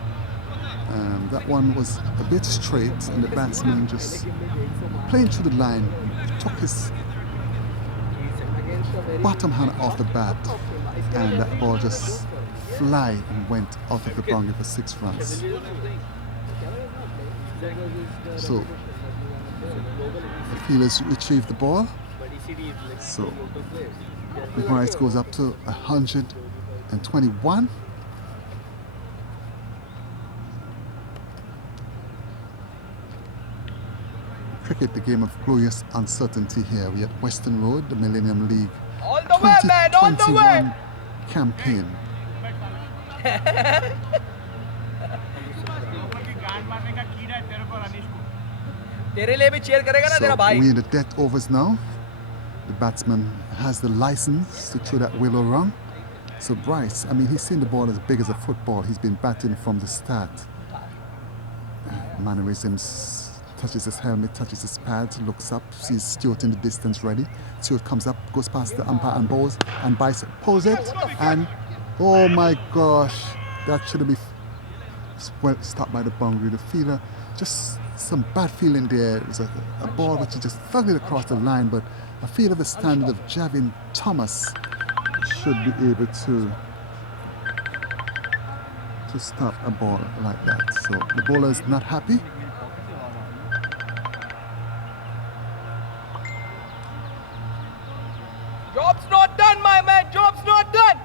That one was a bit straight, and the batsman just playing through the line, took his bottom hand off the bat, and that ball just fly and went out of the boundary for 6 runs. So the fielders retrieve the ball. So Bryce goes up to 121. Cricket, the game of glorious uncertainty here. We at Western Road, the Millennium League all the way man all the way 2021 campaign. तेरे लिए भी cheer करेगा ना So तेरा भाई we're in the death overs now. The batsman has the license to throw that willow wrong. So Bryce, I mean, he's seen the ball as big as a football. He's been batting from the start. Mannerisms, touches his helmet, touches his pads, looks up, sees Stewart in the distance ready. Stewart comes up, goes past the umpire and bowls, and Bryce pulls it, and oh my gosh, that should have been well stopped by the boundary. The fielder, just some bad feeling there. It was a ball which he just thugged it across the line, but a fielder of the standard of Javin Thomas should be able to stop a ball like that. So the bowler is not happy. job's not done my man job's not done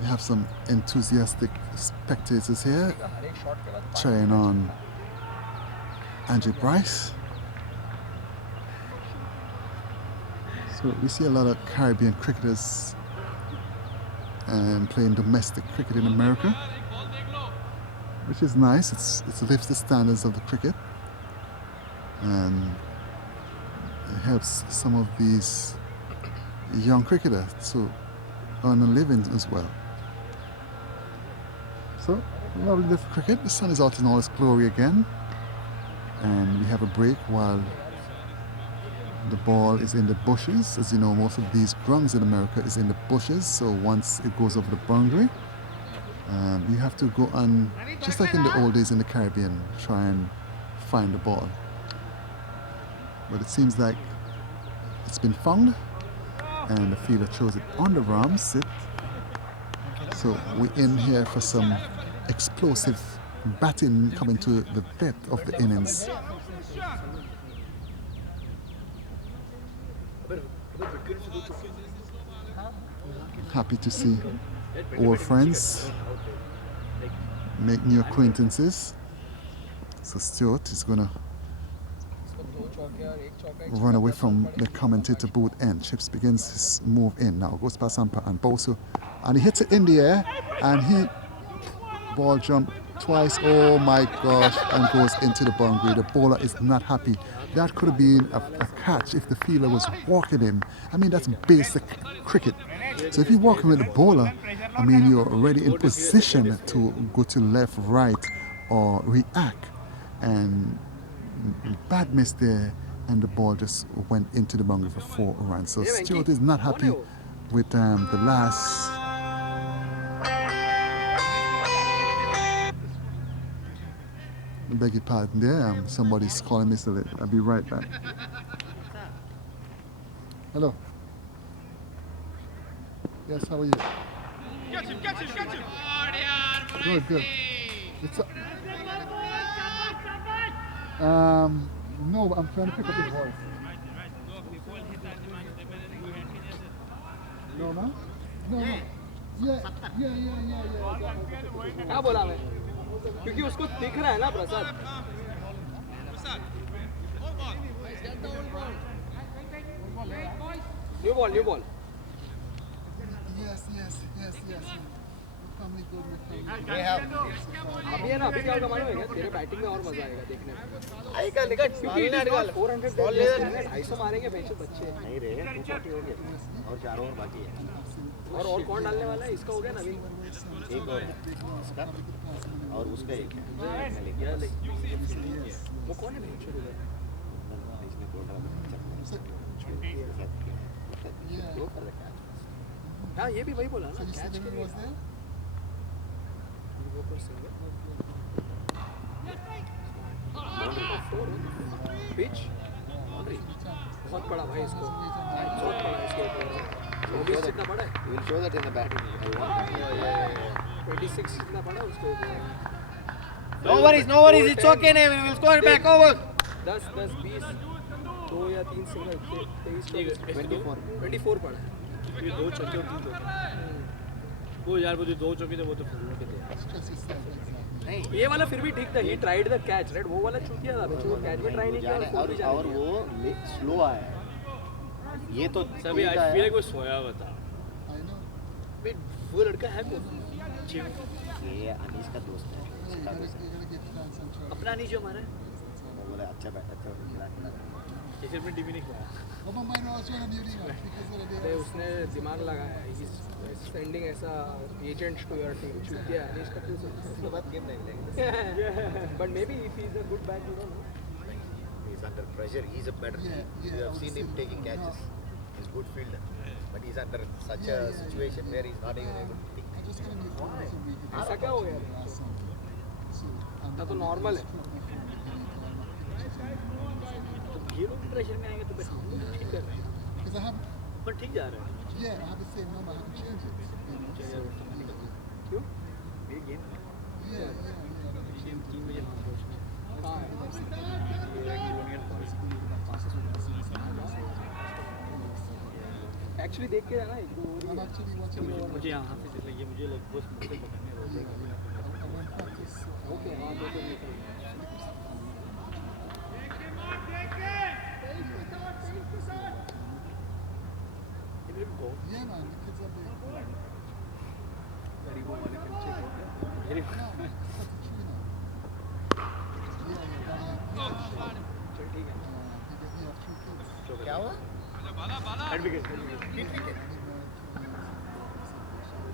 We have some enthusiastic spectators here cheering on Andrew Bryce. So we see a lot of Caribbean cricketers and playing domestic cricket in America, which is nice. It lifts the standards of the cricket and it helps some of these young cricketers to earn a living as well. So, lovely little cricket. The sun is out in all its glory again, and we have a break while the ball is in the bushes. As you know, most of these grounds in America is in the bushes, so once it goes over the boundary, you have to go on, just like in the old days in the Caribbean, try and find the ball. But it seems like it's been found, and the fielder throws it on the wrong sit. So we're in here for some explosive batting coming to the depth of the innings. Happy to see old friends, make new acquaintances. So Stuart is gonna run away from the commentator booth end. Chips begins his move in now, goes past Sampa and Bosu, and he hits it in the air, and he ball jump twice, oh my gosh, and goes into the boundary. The bowler is not happy. That could have been a catch if the fielder was walking him. I mean, that's basic cricket. So if you're walking with the bowler, I mean, you're already in position to go to left, right, or react. And bad miss there, and the ball just went into the boundary for 4 runs. So Stuart is not happy with the last. I beg your pardon there. Somebody's calling me, so I'll be right back. Hello. Yes, how are you? Catch him, catch him, catch him! Good, good. It's no, but I'm trying to pick up his voice. No, man? No, no. Yeah. क्या बोला मैं? क्योंकि उसको दिख रहा है ना प्रसाद. New ball. Yes. Family good, अभी है ना, अभी क्या होगा मालूम है क्या? तेरे बैटिंग में और मजा आएगा देखने में. आएगा निकल क्योंकि 400 बॉल ले 250 मारेंगे बेंच बच्चे. नहीं रे 240 हो गया और 4 और बाकी है. और कौन डालने वाला है? इसका हो गया नवीन. एक और है इसका और उसका एक है. वो कौन है बेंच शुरू कर? इसने बोला हाँ ये भी वही बोला ना. कैच के लिए पिच बहुत बड़ा भाई इसको. बहुत बड़ा इसके ऊपर. कितना बड़ा है? You will show that in the batting. 26 कितना बड़ा है उसके ऊपर. No worries, it's okay, we will score back over. 10 20 2 या 3 सिंगल 23 24 पड़ा है. ये 2 चौके और 3 चौके. वो यार वो जो 2 चौके थे वो तो फुल के थे. नहीं ये वाला फिर भी ठीक था. He tried the catch right. वो वाला चूतिया था बच्चों को कैच भी ट्राई नहीं किया और वो स्लो आया. ये तो सभी आज फिर कोई सोया हुआ था. वो लड़का है कौन? ये अनीश का दोस्त है. उसका दोस्त है. अपना नहीं जो हमारा वो बोला अच्छा खिला. ये फिर टीवी नहीं खिलाया. उसने दिमाग लगाया. सेंडिंग ऐसा एजेंट्स टू योर टीम. चूतिया है इसका. उसके बाद गेम नहीं मिलेगा. But may be if he is a good bat you don't know. He's under pressure. He's a better. You have seen him taking catches. He's good fielder, but he's under such a situation where he's not even able to pick. ऐसा क्या हो गया? ना तो normal है. ये लोग pressure में आएंगे तो बस हम लोग ठीक कर रहे हैं. पर ठीक जा रहा है. क्यों? ये गेम 3 बजे हाँ एक्चुअली देख के जाना. एक दो मुझे यहाँ पे चल रही है. मुझे लग बस मुझे पकड़ने रोकेगा. ओके हाँ तो मेरी चल ठीक है क्या हुआ? हेड विकेट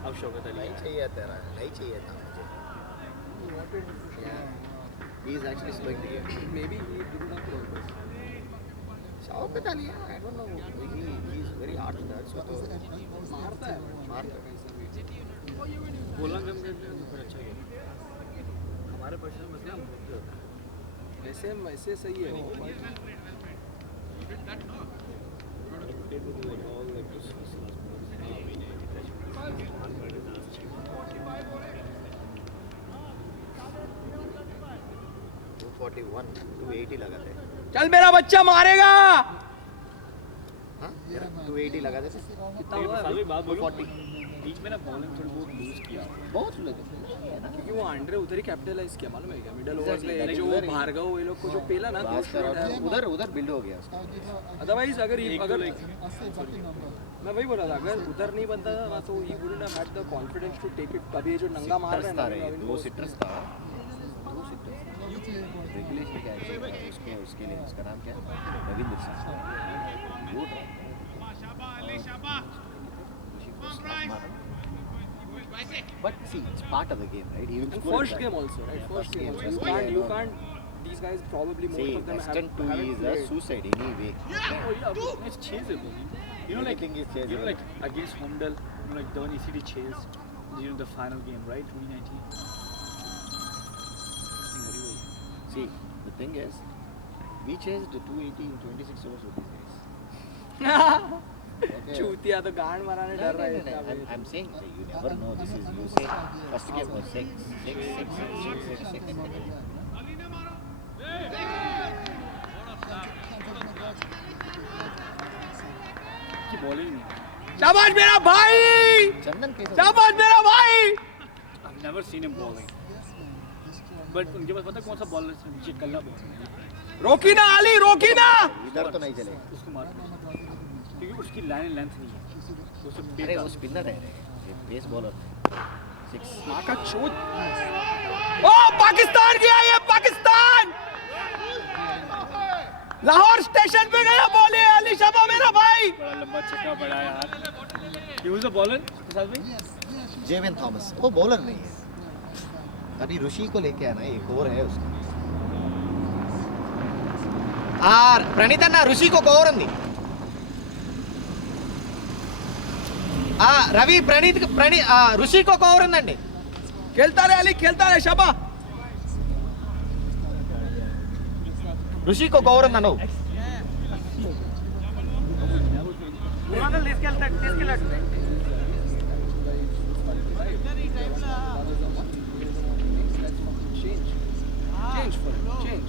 अब शौकत अली नहीं चाहिए तेरा, नहीं चाहिए था मुझे. He is actually slowing the game. Maybe he did not purpose. Shaukat Ali, I don't know. He is very hard to that. So तो मारता है मारता है. बोलना कम करते हैं तो फिर अच्छा है. हमारे पर्सनल मसला हम बोलते होता है. ऐसे सही है वो. They do like all like this. 241, 280 लगाते हैं. चल मेरा बच्चा मारेगा. हाँ? 280 लगाते थे. कितना हुआ? सारी बात बोलो. 40. बीच में ना बॉलिंग थोड़ी बहुत लूज किया. बहुत लगे. क्योंकि वो आंड्रे उधर ही कैपिटलाइज किया मालूम है क्या? Middle overs Exactly. में जो भार्गव ये लोग को जो पेला ना तो उधर बिल्ड हो गया उसका. अदरवाइज अगर like मैं वही बोल रहा था अगर उधर नहीं बनता था ना तो ही wouldn't have had the confidence to take it. कभी ये जो नंगा मार रहे हैं ना दो सिटर्स था. रेगुलेशन क्या है उसके लिए उसका नाम क्या है? Ravindra Singh. Good. But see, it's part of the game, right? He will and score first it game back. also right first First game game, also. first You game, can't these guys probably most See, of them Western 2 haven't is a played. suicide anyway. Oh yeah, it's chaseable. You know, like Everything is chaseable. you know, like against Homedale, you know, like the one ECD chase, you know, the final game, right, 2019. See, the thing is, we chased the 280 in 26 overs with these guys. Okay. चूतिया तो गांड मारने डर रहा है इसका भी. I'm saying you never know. This is you say first game was 6. की बॉलिंग. शाबाश मेरा भाई. चंदन कैसे? शाबाश मेरा भाई. I've never seen him bowling. But उनके पास पता है कौन सा बॉलर है? नीचे कल्ला बॉल. रोकी ना अली रोकी ना. इधर तो नहीं चलेगा. उसको मारना. क्योंकि उसकी लाइन लेंथ नहीं है. उससे अरे वो स्पिनर है. Pace bowler. 6. माँ का चोट. ओ पाकिस्तान गया ये पाकिस्तान. लाहौर स्टेशन पे गया बोले अली शबा मेरा भाई. बड़ा लंबा छक्का पड़ा यार. He was a bowler साथ में. जेवन थॉमस वो बॉलर नहीं है. अभी ऋषि को लेके आना एक और है उसका. प्रणीत अन्ना ऋषि को और अंदी. రవి ప్రణీత్ ఋషికి ఒక ఓవర్ ఉందండి. खेलता रहे अली खेलता रहे शबा. ఋషికి ఒక ఓవర్ ఉందన్న. Change for him. Change.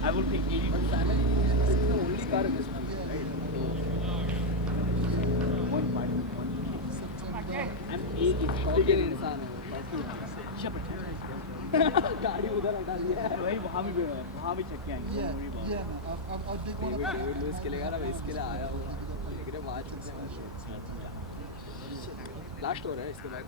I will pick 80. It's the only car in this country, right? I'm 80. शौकीन इंसान है. गाड़ी उधर हटा दिया है. भाई वहाँ भी छक्के आएंगे. डेविड लुइस खेलेगा ना इसके लिए आया हूँ. लेकिन वहाँ छूटने लास्ट हो रहा है इसके बाद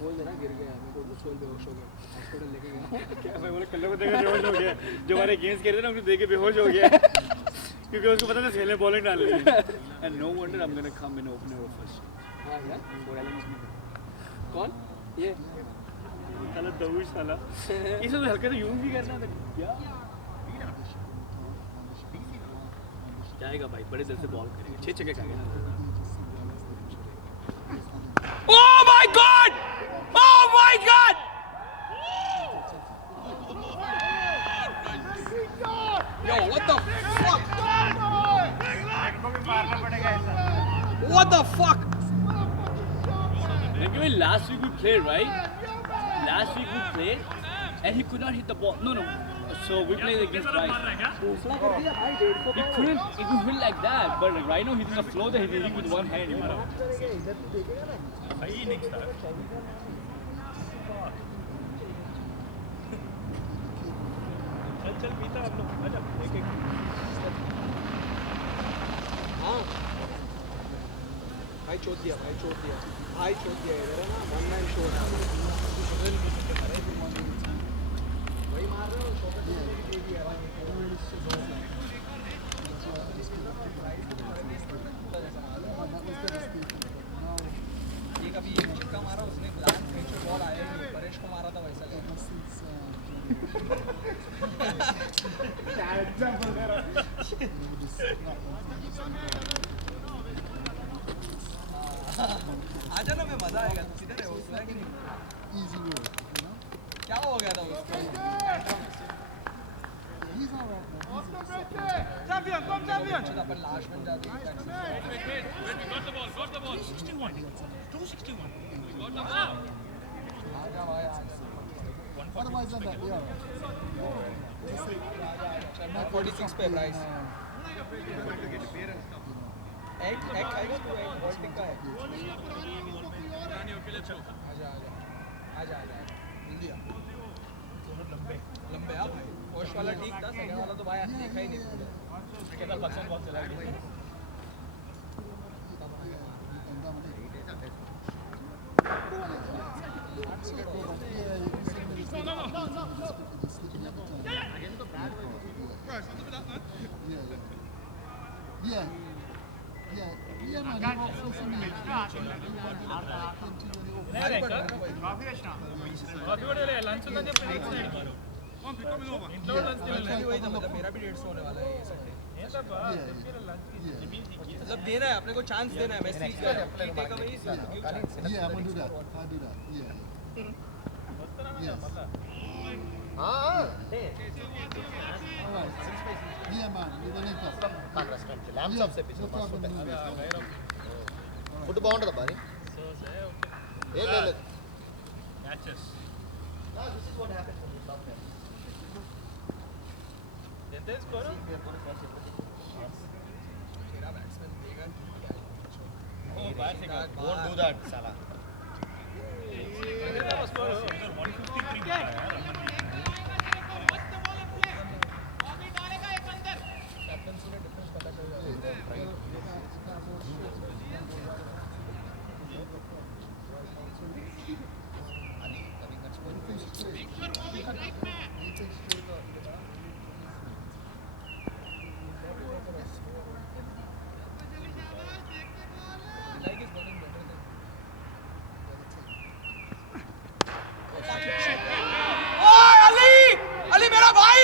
बोल देना गिर गया मेरे को सोल बेहोश हो गया हॉस्पिटल लेके गया. क्या मैं बोले कल्लो को देखा बेहोश हो गया. जो हमारे गेम्स खेल रहे थे ना उनको देख के बेहोश हो गया. क्योंकि उसको पता था खेलने बॉलिंग डालनी है. And no wonder I am gonna come in opener first. हाँ यार फॉर एलिमेंट्स में कौन ये साला दऊश साला. इसे तो हल्का से यूं भी करना था क्या. जाएगा भाई बड़े दिल से बॉल करेगा. 6 छक्के खाएगा ना. Oh my God! Oh my God! Yo, what the fuck? What the fuck? Like last week we played, right? Last week we played and he could not hit the ball. No. So we played against Rice. दूसरा कर दिया भाई 150 He couldn't hit like that. But like, right now he's in a flow that he's hitting with one hand. You know? हाँ चोट दिया भाई चोट दिया इधर है ना वन मैन शो है वही मार रहे हो शॉट की है ये कभी ये चिक्का मारा उसने ग्लास में बॉल आया परेश को मारा था वैसा आजा ना मैं मजा आएगा किधर है वो सुना कि नहीं Easy work, you know. क्या हो गया था उसको He's all right, man. Champion, come champion. अपन लास्ट में जाते हैं Got the ball. 261. 261. Got the ball. आजा भाई Otherwise than that, yeah. मैं 46 पे प्राइस एक खाएगा तो एक बॉल टिक्का है आजा इंडिया लंबे आप फर्स्ट वाला ठीक था सेकंड वाला तो भाई देखा ही नहीं केवल बक्सन बहुत चला गया Yeah, man. He walks with me. Lunch का जब वही था मतलब मेरा भी 150 होने वाला है ये संडे मतलब देना है अपने को चांस देना है मेसी का take away Yeah, I'm gonna do that. I'll do that. Yeah. Yes. All right. Yeah, man. We're gonna link up. Lamp shops No episode problem. No worries. Food బాగుంటుందా బాని ఏం లేదు matches this is what happens in south ఎంత score मेरा batsman देगा ओ बाहर से don't do that साला कितना स्कोर 153 यार कैप्टन ने डिफरेंस पता चल जाएगा Like is getting better than ओए अली मेरा भाई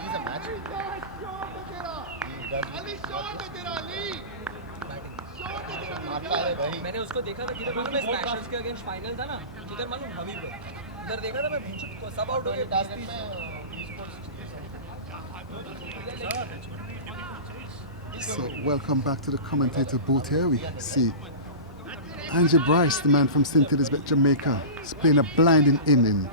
he's a match आता है भाई मैंने उसको देखा था किधर मालूम है स्मैशर्स के अगेंस्ट फाइनल था ना किधर मालूम हबीब उधर देखा था मैं सब आउट हो गए टारगेट में So, welcome back to the commentator booth here. We see Andrew Bryce, the man from St. Elizabeth, Jamaica. He's playing a blinding inning.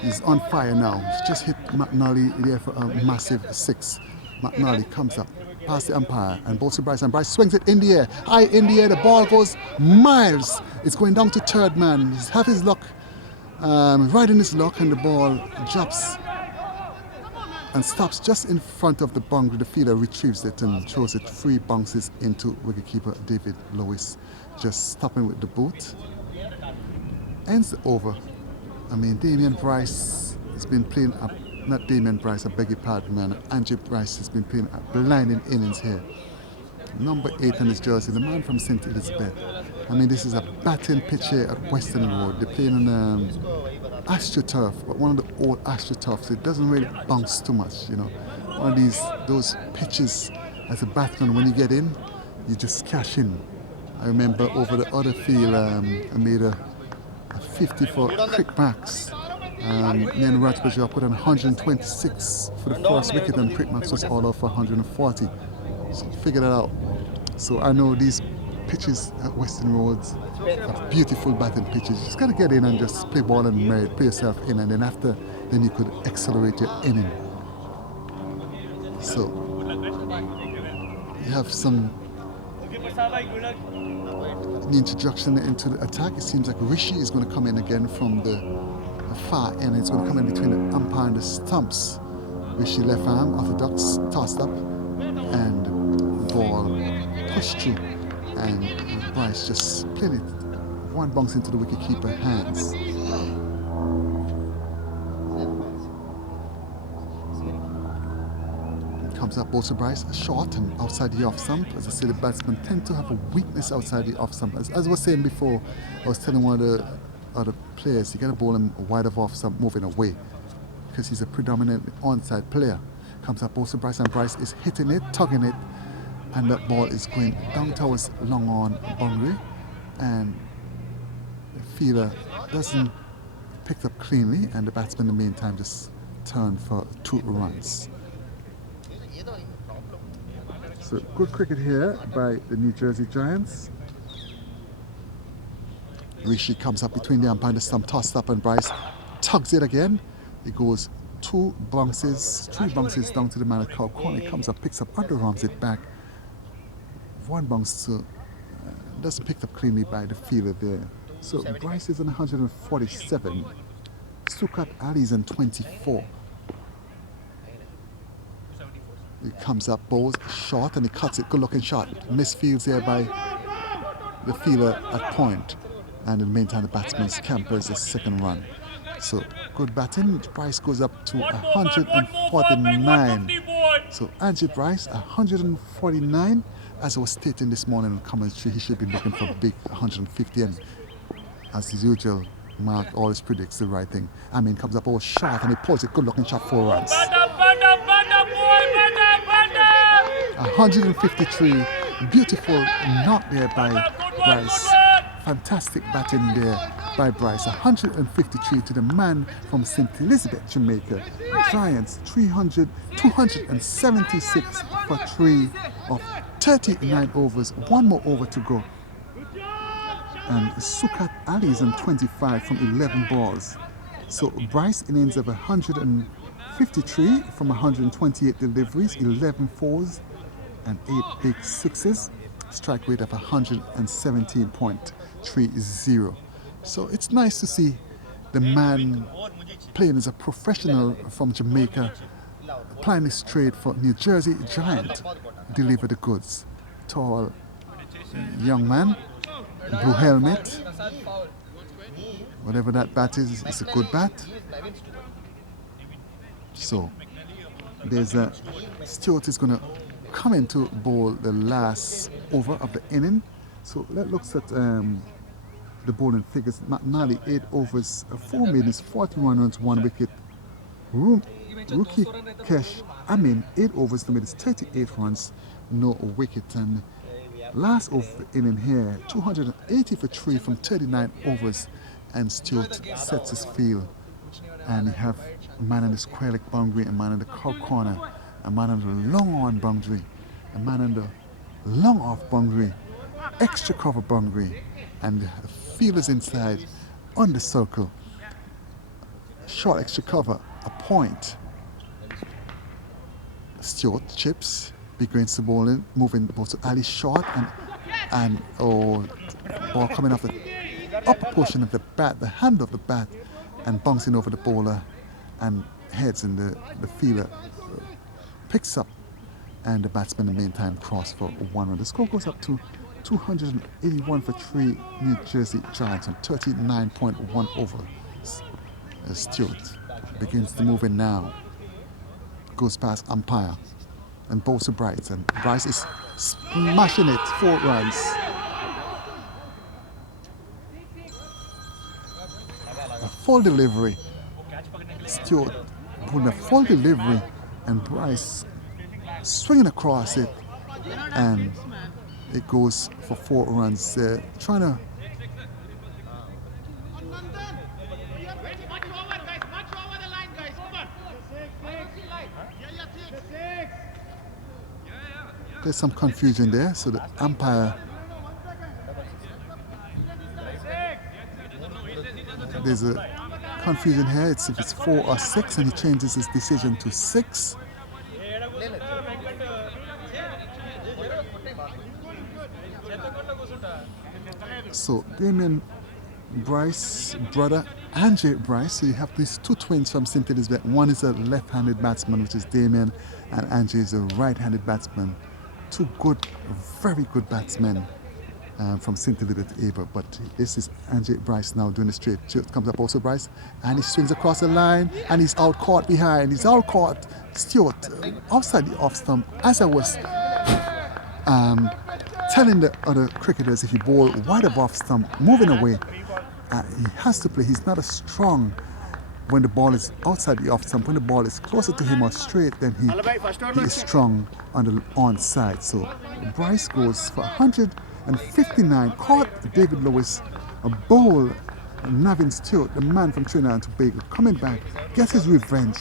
He's on fire now. He's just hit McNally there for a massive 6. McNally comes up past the umpire and balls to Bryce, and Bryce swings it in the air. High in the air, the ball goes miles. It's going down to third man. He's had his luck, right in his luck, and the ball drops and stops just in front of the boundary. The fielder retrieves it and throws it 3 bounces into wicketkeeper David Lewis, just stopping with the boot. Ends the over. I mean, Damian Bryce has been playing a, not Damian Bryce, I beg your pardon, man. Andrew Bryce has been playing a blinding innings here. Number 8 on his jersey, the man from St. Elizabeth. I mean, this is a batting pitch here at Western Road. They're playing on AstroTurf, but one of the old AstroTurfs. It doesn't really bounce too much, you know. One of those pitches as a batsman, when you get in, you just cash in. I remember over the other field, I made a 50 for quick backs. Then Rajbaja put on 126 for the first wicket, and quick max was all out for 140. So figure that out. So I know these pitches at Western Roads are beautiful batting pitches. You just gotta get in and just play ball and merit, play yourself in, and then after, then you could accelerate your inning. So you have some the introduction into the attack. It seems like Rishi is going to come in again from the far end. It's going to come in between the umpire and the stumps. Rishi left arm, orthodox, tossed up, and ball pushed through. And Bryce just played it. One bounce into the wicketkeeper hands. Comes up also Bryce, short and outside the off stump. As I said, the batsmen tend to have a weakness outside the off stump. As I was saying before, I was telling one of the other players, you got to bowl him wide of off stump, moving away, because he's a predominantly onside player. Comes up also Bryce, and Bryce is hitting it, tugging it, and that ball is going down towards long on boundary, and the fielder doesn't pick up cleanly, and the batsman in the meantime just turned for 2 runs. So good cricket here by the New Jersey Giants. Rishi comes up between the umpire and the stump, tossed up, and Bryce tugs it again. It goes 3 bounces down to the man at cow corner. He comes up, picks up, underarms it back. 1 bounce to doesn't picked up cleanly by the fielder there. So Bryce is on 147. Sukat Ali's on 24. He comes up, bowls short, and he cuts it. Good looking shot. Misfields there by the fielder at point. And in the meantime, the batsman scampers a 2nd run. So good batting. Bryce goes up to 149. So Angie Bryce, 149. As I was stating this morning in commentary, he should be looking for a big 150. And as usual, Mark always predicts the right thing. I mean, comes up all short and he pulls it. Good looking shot, 4 runs. 153. Beautiful knock there by Bryce. Fantastic batting there by Bryce. 153 to the man from St. Elizabeth, Jamaica. Giants 276 for 3 of 39 overs. 1 more over to go. And Sukat Ali is on 25 from 11 balls. So Bryce innings of 153 from 128 deliveries, 11 fours and 8 big sixes. Strike rate of 117.30. So it's nice to see the man playing as a professional from Jamaica, playing his trade for New Jersey Giant, deliver the goods. Tall young man, blue helmet, whatever that bat is, it's a good bat. So there's a Stewart is going to come in to bowl the last over of the inning. So that looks at the bowling figures. McNally 8 overs, 4 maidens, 41 runs, 1 wicket. Rookie Kesh Amin 8 overs, the maidens, 38 runs, no wicket. And last over the inning here, 280 for 3 from 39 overs, and Stewart sets his field. And you have a man on the square leg boundary, a man on the cow corner, a man on the long on boundary, a man on the long off boundary, extra cover boundary, and the fielders inside on the circle. Short extra cover, a point. Stewart chips, begins to bowl in, moving the ball to Ali short, and ball coming off the upper portion of the bat, the hand of the bat, and bouncing over the bowler and heads in the fielder picks up, and the batsman in the meantime cross for 1 run. The score goes up to 281 for 3 New Jersey Giants on 39.1 overs. Stewart begins to move in now, goes past umpire and bowls to Bryce, and Bryce is smashing it, 4 runs. A full delivery. Stewart putting a full delivery, and Bryce swinging across it, and it goes for 4 runs. Trying to there's some confusion there, so the umpire, there's a confusion here. It's if it's 4 or 6, and he changes his decision to 6. So Damien Bryce, brother Angie Bryce. So you have these two twins from St. Elizabeth. One is a left-handed batsman, which is Damien, and Angie is a right-handed batsman. Two good, very good batsmen from St. Elizabeth Ava. But this is Angie Bryce now doing the straight. Stewart comes up also Bryce, and he swings across the line, and he's out caught behind. He's out caught. Stewart outside the off stump. As I was telling the other cricketers, if he bowl wide of off stump, moving away, he has to play. He's not as strong when the ball is outside the off stump. When the ball is closer to him or straight, then he is strong on the onside. So Bryce goes for 159, caught David Lewis, a bowl, Navin Stewart, the man from Trinidad and Tobago, coming back, gets his revenge.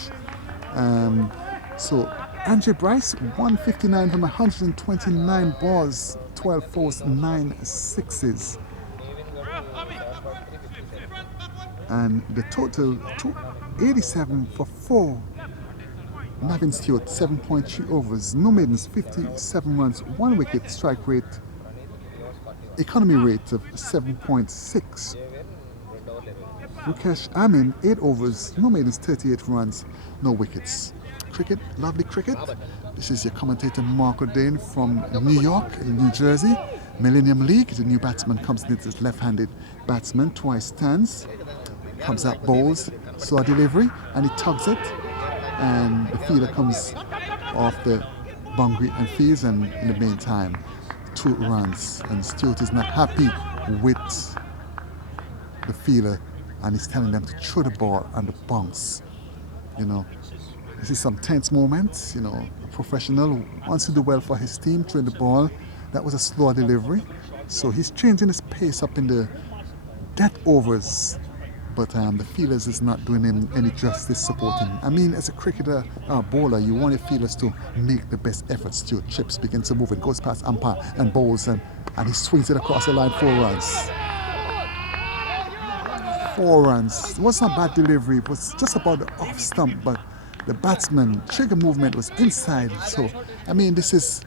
So Andre Bryce, 159 from 129 balls, 12 fours, 9 sixes. And the total, 287 for 4. Navin Stewart, 7.3 overs, no maidens, 57 runs, 1 wicket, strike rate, economy rate of 7.6. Mukesh Amin, 8 overs, no maidens, 38 runs, no wickets. Cricket, lovely cricket. This is your commentator Mark O'Dane from New York and New Jersey. Millennium League, the new batsman comes in as left-handed batsman, twice stands, comes up, bowls, slow delivery, and he tugs it, and the fielder comes off the boundary and fields, and in the meantime, 2 runs, and Stewart is not happy with the fielder, and he's telling them to throw the ball and the bounce. You know, this is some tense moments. You know, a professional wants to do well for his team, throwing the ball. That was a slow delivery, so he's changing his pace up in the death overs. But the fielders is not doing him any justice supporting. I mean, as a cricketer or bowler, you want your fielders to make the best efforts. Stewart chips begins to move and goes past umpire and bowls, and he swings it across the line, 4 runs. 4 runs. It wasn't a bad delivery. It was just about the off stump, but the batsman trigger movement was inside. So, I mean, this is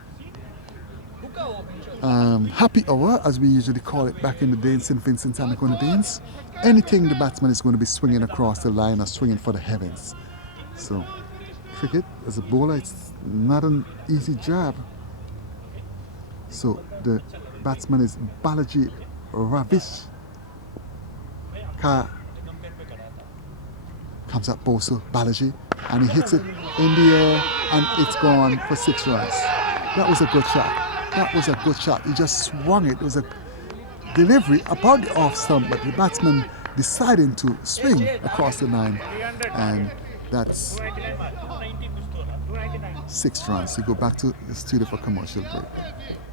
happy hour, as we usually call it back in the day in St. Vincent and the Grenadines. Anything the batsman is going to be swinging across the line or swinging for the heavens. So, cricket, as a bowler, it's not an easy job. So, the batsman is Balaji Ravish. Comes up also, Balaji, and he hits it in the air, and it's gone for 6 runs. That was a good shot. That was a good shot. He just swung it. It was a delivery about the off stump, but the batsman deciding to swing across the line, and that's 6 runs. We go back to the studio for commercial break.